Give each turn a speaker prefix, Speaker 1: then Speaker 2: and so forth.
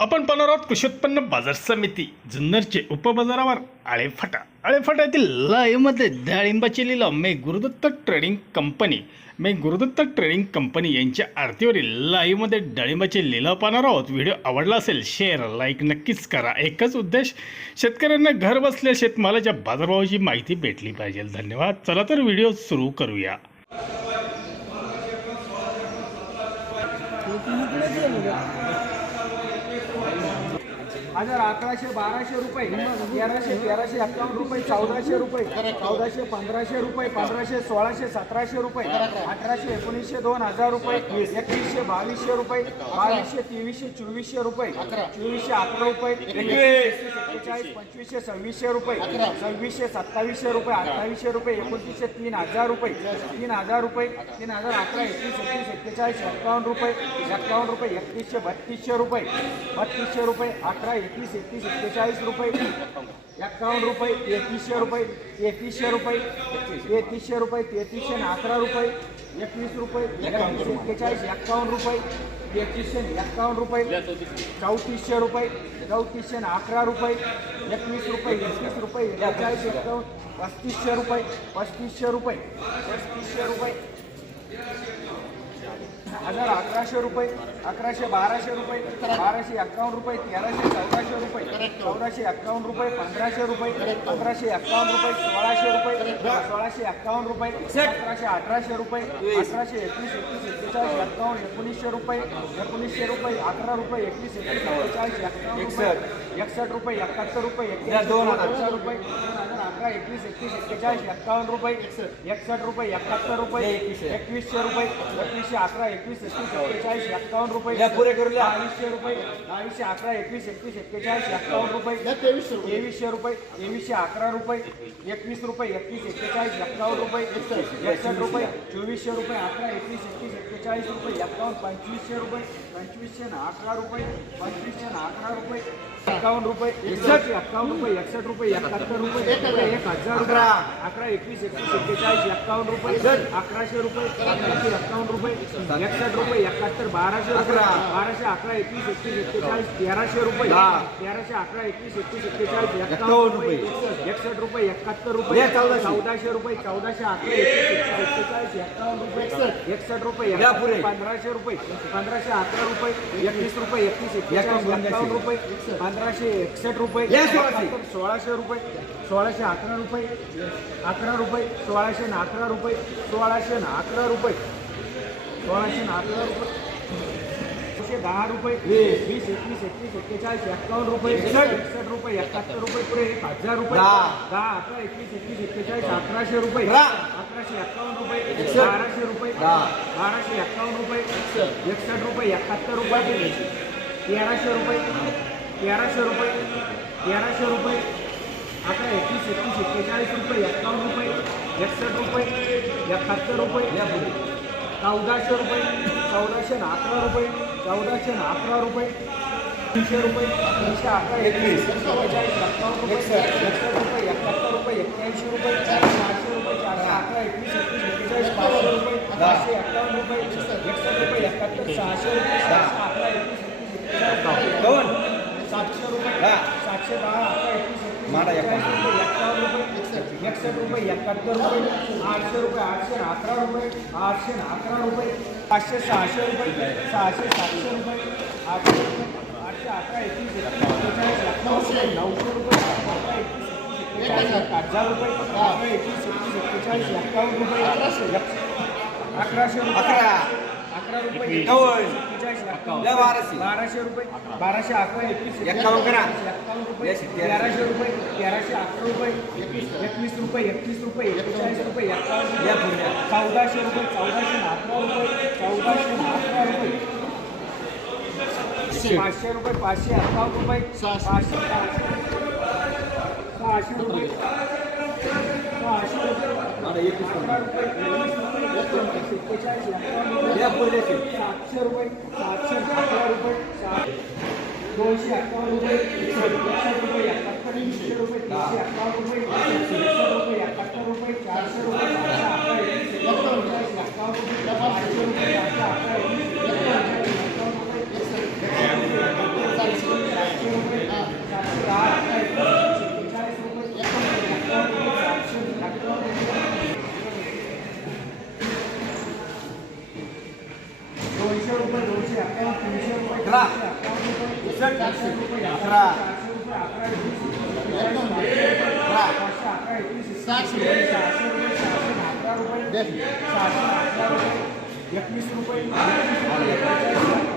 Speaker 1: आपण पाहणार आहोत कृषी उत्पन्न बाजार समिती जुन्नरचे उपबाजारावर आळेफाटा. आळेफाट्यातील लयमध्ये डाळिंबाचे लिलाव. मे गुरुदत्त ट्रेडिंग कंपनी मे गुरुदत्त ट्रेडिंग कंपनी यांच्या आरतीवरील लाईव्हमध्ये डाळिंबाचे लिलाव पाहणार आहोत. व्हिडिओ आवडला असेल शेअर लाईक नक्कीच करा. एकच उद्देश शेतकऱ्यांना घर बसल्या शेतमालाच्या बाजारभावाची माहिती भेटली पाहिजे. धन्यवाद. चला तर व्हिडिओ सुरू करूया.
Speaker 2: हजार अकराशे बाराशे रुपये तेराशे तेराशे अठ्ठावन्न रुपये चौदाशे रुपये चौदाशे पंधराशे रुपये पंधराशे सोळाशे सतराशे रुपये अठराशे एकोणीसशे दोन हजार रुपये एकवीसशे बावीसशे रुपये बावीसशे तेवीसशे चोवीसशे रुपये चोवीसशे अकरा रुपये सत्तेचाळीस पंचवीसशे सव्वीसशे रुपये सव्वीसशे सत्तावीसशे रुपये अठ्ठावीसशे रुपये एकोणतीसशे तीन हजार रुपये तीन हजार रुपये तीन हजार अकरा एकवीस एकवीस एक्केचाळीस एक्कावन्न रुपये एक्कावन्न रुपये एकतीसशे बत्तीसशे रुपये बत्तीसशे रुपये अकरा एकवीस एकतीस एक्केचाळीस रुपये. एक्कावन्न रुपये तेहतीसशे रुपये तेहतीसशे रुपये तेहतीसशे रुपये तेहतीसशे अकरा रुपये एकवीस रुपये एकवीस एक्केचाळीस एक्कावन्न रुपये तेहतीसशे एकावन्न एक्कावन्न रुपये चौतीसशे रुपये चौतीसशे अकरा रुपये एकवीस रुपये एकवीस रुपये एक्केचाळीस एक्कावन्न पस्तीसशे रुपये पस्तीसशे रुपये पस्तीसशे रुपये. हज़ार अकराशे रुपये अकराशे बाराशे रुपये बाराशे एक्कावन्न रुपये तेराशे चौदाशे रुपये चौदाशे एक्कावन्न रुपये पंधराशे रुपये पंधराशे एक्कावन्न रुपये सोळाशे रुपये सोळाशे एक्कावन्न रुपये सतराशे अठराशे रुपये अठराशे एकवीस एकवीस एक्केचाळीस एक्कावन्न एकोणीसशे रुपये एकोणीसशे रुपये अकरा रुपये एकवीस एकवीस एक्कावन्न रुपये एकसष्ट रुपये एकाहत्तर रुपये एक्क्याऐंशी दोन हज़ार. रुपये अकरा एकवीस एकवीस एक्केचाळीस एक्कावन्न रुपये एकसष्ट रुपये एकाहत्तर रुपये एकवीसशे. रुपये एकवीसशे अकरा एकवीस एकवीस एक्कावन्न रुपये. बावीसशे रुपये बावीसशे अकरा एकवीस एकवीस एक्केचाळीस एक्कावन्न रुपये. तेवीसशे रुपये. तेवीसशे अकरा रुपये एकवीस रुपये एकवीस एक्केचाळीस एक्कावन्न रुपये एकसष्ट रुपये चोवीसशे रुपये अकरा एकवीस एकवीस एक्केचाळीस रुपये एक्कावन्न पंचवीसशे रुपये पंचवीसशे ना अकरा रुपये पंचवीसशे ना अकरा रुपये एक्कावन्न रुपये एकसष्ट एक्कावन्न रुपये एकसष्ट रुपये एकाहत्तर रुपये एक हजार. रुपये अकरा. एकवीस एकवीस एक्केचाळीस एक्कावन्न रुपये अकराशे रुपये अकराशे एक्कावन्न रुपये एकसष्ट. रुपये एकाहत्तर बाराशे रुपये बाराशे अकरा एकवीस एकवीस एक्केचाळीस तेराशे रुपये तेराशे अकरा एकवीस एकवीस एक्केचाळीस एक्कावन्न रुपये एकसष्ट रुपये एकाहत्तर रुपये चौदाशे. रुपये चौदाशे अकरा एकवीस एक्केचाळीस एक्कावन्न रुपये एकसष्ट रुपये पंधराशे रुपये पंधराशे अकरा रुपये एकवीस रुपये एकवीस एक्केचाळीस एक्कावन्न रुपये पंधराशे एकसष्ट रुपये सोळाशे रुपये सोळाशे अकरा रुपये अकरा रुपये सोळाशे अकरा रुपये सोळाशे अकरा रुपये सोळाशे ना अकरा रुपये. एकशे दहा रुपये. वीस. एकवीस एकवीस एक्केचाळीस एक्कावन्न रुपये. एकसष्ट. रुपये एकाहत्तर रुपये पुढे एक हजार रुपये. दहा. अकरा एकवीस एकवीस एक्केचाळीस अकराशे रुपये. अकराशे एक्कावन्न रुपये. बाराशे रुपये. बाराशे एक्कावन्न रुपये. एकसष्ट. रुपये एकाहत्तर रुपये. तेराशे रुपये. तेराशे रुपये. तेराशे रुपये. अकरा एकवीस एकवीस एक्केचाळीस रुपये एक्कावन्न रुपये. एकसष्ट रुपये. एकाहत्तर रुपये. चौदाशे रुपये चौदाशे ना अकरा रुपये चौदाशे ना अकरा रुपये तीनशे रुपये तीनशे अकरा एकवीस एक्कावन्न रुपये रुपये एकाहत्तर रुपये एक्क्याऐंशी रुपये चारशे रुपये चारशे अकरा एकवीस एकवीस एक्केचाळीस पाचशे रुपये पाचशे एक्कावन्न रुपये एकसष्ट रुपये एकाहत्तर सहाशे रुपये सहाशे अकरा एकवीस एकवीस दोन. सातशे रुपये सातशे दहा अकरा एकवीस एकवीस रुपये एक्कावन्न रुपये एकसष्ट रुपये एकाहत्तर रुपये आठशे रुपये आठशे अकरा रुपये आठशे अकरा रुपये पाचशे सहाशे रुपये सहाशे सातशे रुपये आठशे रुपये आठशे अकरा एकवीस एकोणचाळीस नऊशे रुपये अकरा एकवीस एकवीस हजार रुपये अकरा एकवीस एकवीस एक्केचाळीस एक्कावन्न रुपये अकराशे अकराशे अकरा अकरा रुपये एक्कावन्न बाराशे. रुपये बाराशे अकरा एकवीस एक्कावन्न रुपये. तेराशे रुपये तेराशे अकरा रुपये. एकवीस रुपये एकतीस रुपये एक्केचाळीस रुपये एक्कावन्न चौदाशे रुपये चौदाशे अकरा रुपये चौदाशे अकरा रुपये. पाचशे रुपये पाचशे अठ्ठावन्न रुपये. पाचशे. सहाशे रुपये. सहाशे रुपये अकरा रुपये एक्केचाळीस एक्कावन्न रुपये सातशे रुपये. सातशे अकरा रुपये सात- दोनशे अठ्ठावन्न रुपये एकशे रुपये एकाहत्तर तीनशे रुपये तीनशे अठ्ठावन्न रुपये एकशे रुपये एकाहत्तर रुपये चारशे रुपये चारशे अकरा एकवीस एकोणचाळीस एक्कावन्न रुपये पाचशे रुपये चारशे अकरा एकवीस एकोणचाळीस एक्कावन्न रुपये दोनशे रुपये दोनशे अकरा तीनशे रुपये
Speaker 3: अकरा.
Speaker 2: तीनशे अकरा रुपये
Speaker 3: अकरा
Speaker 2: अकरा पाचशे अकरा एकवीस सहाशे रुपये